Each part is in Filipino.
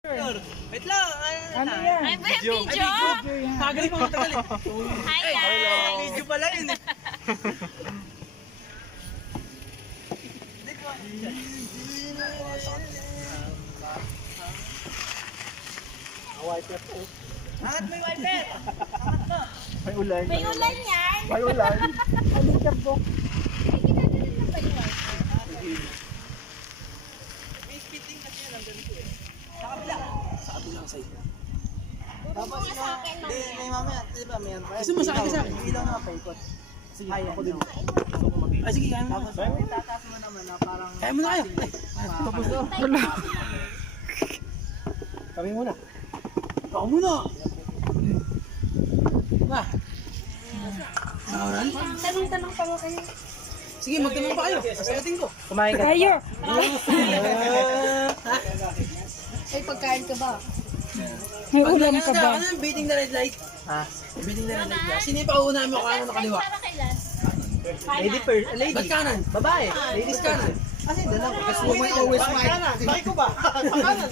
Wait lang. Ano yan? Ay, ba yung video? Magaling mo matagal eh. Hi guys! Video pala yun eh. Angat mo yung wiper. May ulan. May ulan yan! May ulan. Alikabok. May speeding kasi yan ang ganito eh. Sa kabila. Sa kabilang side. Tapos nga sa akin Hindi, may mamaya. Di ba, may Gusto mo sa akin, sa akin? Ilaw na paikot. Sige, ako din. Ay, sige, kaya mo. Tapos, may tataas mo naman na parang... Kaya mo na kayo. Tapos na. Wala. Kami muna. Ako muna. Ba? Nauran? Tanong-tanong pa nga kayo. Sige, magtanong pa kayo. Sasagutin ko. Kumain ka. Tayo. Ay, pagkain ka ba? May ulam ka ba? Ano yung beating the red light? Ha? Beating the red light ba? Sino yung pauuna mo kanan o kaliwa? Para kailan? Lady first. Lady. Ba't kanan? Babae. Ladies kanan. Kasi dalawa. Kasi woman always right. Bakit ko ba? Kanan.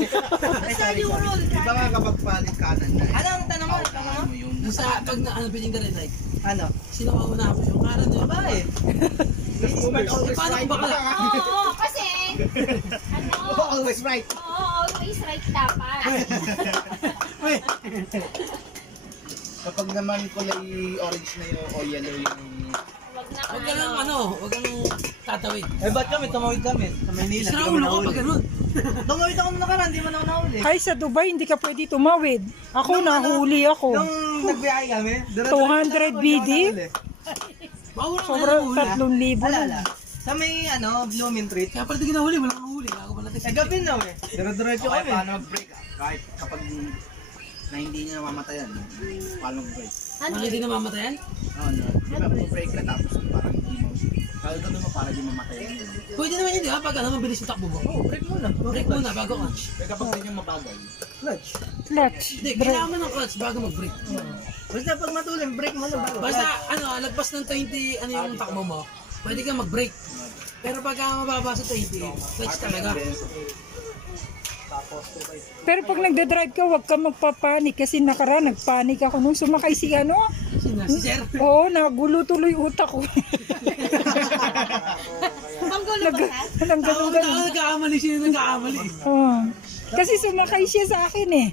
Saan yung rule? Iba nga kapag palit kanan na. Ano ang tanong mo? Tanong mo? Yung sa pag na ano beating the red light? Ano? Sino pauuna mo? Yung kanan o yung Babae. Ladies first. Eh, paano kung bakla? Oo, kasi... Ano? Always right. Oo, always right dapat. Kapag naman kulay orange na yung o yellow yung... Huwag na Huwag ka lang huwag kang tatawid. Eh, ba't kami? Tumawid kami. Sa Maynila. Sira ulo ko pag ganun. Tumawid ako nung nakaraan. Di mo na ako nahuli. Ay, sa Dubai, hindi ka pwede tumawid. Ako, nahuli ako. Nung nagbiyahe kami. 200 BD? Bawal ka Sobrang na nahuli. 3,000 Alala. lang. Sa may Blooming Treat. Kaya pala di ginahuli, wala kang huli. Ako pala Eh, gabi na eh. Dire-diretso Okay, kami. paano mag-break? Kahit kapag na hindi niya namamatayan, paano mag-break? Ano? Mga hindi namamatayan? Oo, no. Di ba, break ka tapos parang hindi mo... Kagano mo para di mamatayan yun. Pwede naman yun, di ba? Pag ano, mabilis yung takbo mo. Oh, break muna. Break muna bago ka. Pero kapag di niyo mabagal, Clutch. Clutch. Hindi, kailangan mo ng clutch bago mag-break. Basta pag matulin, break mo na bago. Basta, ano, lagpas ng 20, ano yung takbo mo, pwede ka mag-break. Pero pagka mababa sa 20, clutch talaga. Pero pag nagda-drive ka, huwag ka magpapanik. Kasi nakaraan, nagpanik ako nung sumakay si ano. Sino? Si Sir? Oo, nagulo tuloy utak ko. Ang gulo ba ha? Nang ganun ganun. Nagkakamali, sino nagkakamali? Oo. Kasi sumakay siya sa akin eh.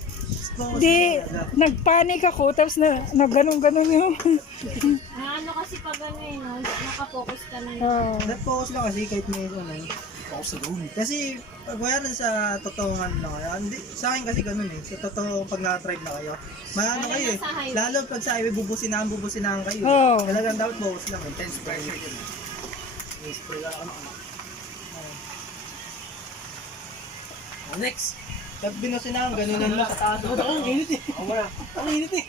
Di, nagpanik ako, tapos nagganon-ganon yung... Ano kasi pag ano eh, no? Nakafocus ka na yun. Oo. Focus lang kasi kahit may ano. Focus sa gawin. Kasi pag wala rin sa totoong ano lang kayo, hindi, sa akin kasi ganun eh, sa totoo pag na-drive na kayo, maano Lalo kayo na eh, sa highway. lalo pag sa highway, bubusinahan kayo. Oo. Talagang dapat focus lang eh. intense pressure yun. Spray lang ano. Next. Pag binusinahan, ganun lang sa taas. Ako, ang init eh. Wala. Ang init eh.